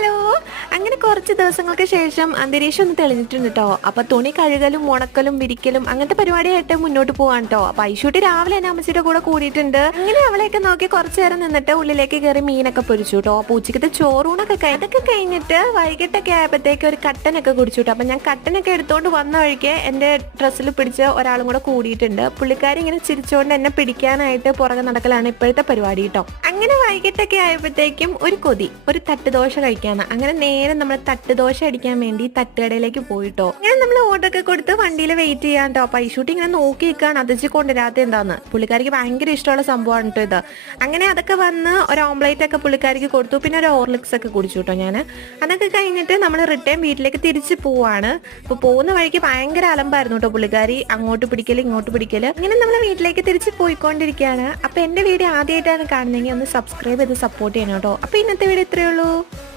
Hello. അങ്ങനെ കുറച്ച് ദിവസങ്ങൾക്ക് ശേഷം അന്തരീക്ഷം ഒന്ന് തെളിഞ്ഞിട്ടുണ്ട് കേട്ടോ. അപ്പൊ തുണി കഴുകലും ഉണക്കലും വിരിക്കലും അങ്ങനത്തെ പരിപാടിയായിട്ട് മുന്നോട്ട് പോവാൻ കേട്ടോ. അപ്പൊ ഐശൂട്ടി രാവിലെ തന്നെ അമ്മച്ചിയുടെ കൂടെ കൂടിയിട്ടുണ്ട്. അങ്ങനെ അവളെയൊക്കെ നോക്കി കുറച്ചു നേരം നിന്നിട്ട് ഉള്ളിലേക്ക് കയറി മീനൊക്കെ പൊരിച്ചു കേട്ടോ. അപ്പൊ ഉച്ചക്കത്തെ ചോറൂണൊക്കെ അതൊക്കെ കഴിഞ്ഞിട്ട് വൈകിട്ടൊക്കെ ആയപ്പോഴത്തേക്ക് ഒരു കട്ടനൊക്കെ കുടിച്ചു കേട്ടോ. അപ്പൊ ഞാൻ കട്ടനൊക്കെ എടുത്തോണ്ട് വന്ന വഴിക്ക് എന്റെ ഡ്രസ്സിൽ പിടിച്ച് ഒരാളും കൂടെ കൂടിയിട്ടുണ്ട്. പുള്ളിക്കാരി ഇങ്ങനെ ചിരിച്ചുകൊണ്ട് എന്നെ പിടിക്കാനായിട്ട് പുറകെ നടക്കലാണ് ഇപ്പോഴത്തെ പരിപാടി കേട്ടോ. അങ്ങനെ വൈകിട്ടൊക്കെ ആയപ്പോഴത്തേക്കും ഒരു തട്ടുദോശ കഴിക്കാന്ന്. അങ്ങനെ നേരെ നമ്മൾ തട്ടുദോശ അടിക്കാൻ വേണ്ടി തട്ടുകടയിലേക്ക് പോയിട്ടോ. അങ്ങനെ നമ്മൾ ഓർഡറൊക്കെ കൊടുത്ത് വണ്ടിയിൽ വെയിറ്റ് ചെയ്യാൻ കേട്ടോ. പൈസൂട്ടി ഇങ്ങനെ നോക്കി നിൽക്കാൻ അതിച്ച് കൊണ്ടുവരാത്ത എന്താന്ന്. പുള്ളിക്കാരിക്ക് ഭയങ്കര ഇഷ്ടമുള്ള സംഭവമാണ് കേട്ടോ ഇത്. അങ്ങനെ അതൊക്കെ വന്ന് ഒരു ഓംലേറ്റ് ഒക്കെ പുള്ളിക്കാരിക്ക് കൊടുത്തു. പിന്നെ ഒരു ഹോർലിക്സ് ഒക്കെ കുടിച്ചു കേട്ടോ ഞാൻ. അതൊക്കെ കഴിഞ്ഞിട്ട് നമ്മൾ റിട്ടേൺ വീട്ടിലേക്ക് തിരിച്ച് പോവാണ്. അപ്പൊ പോകുന്ന വഴിക്ക് ഭയങ്കര അലമ്പായിരുന്നു കേട്ടോ പുള്ളിക്കാരി. അങ്ങോട്ട് പിടിക്കല് ഇങ്ങോട്ട് പിടിക്കല്. ഇങ്ങനെ നമ്മൾ വീട്ടിലേക്ക് തിരിച്ച് പോയിക്കൊണ്ടിരിക്കുകയാണ്. അപ്പൊ എന്റെ വീഡിയോ ആദ്യമായിട്ടാണ് കാണുന്നതെങ്കിൽ ഒന്ന് സബ്സ്ക്രൈബ് ചെയ്ത് സപ്പോർട്ട് ചെയ്യണം കേട്ടോ. അപ്പൊ ഇന്നത്തെ വീഡിയോ ഇത്രയേ ഉള്ളൂ.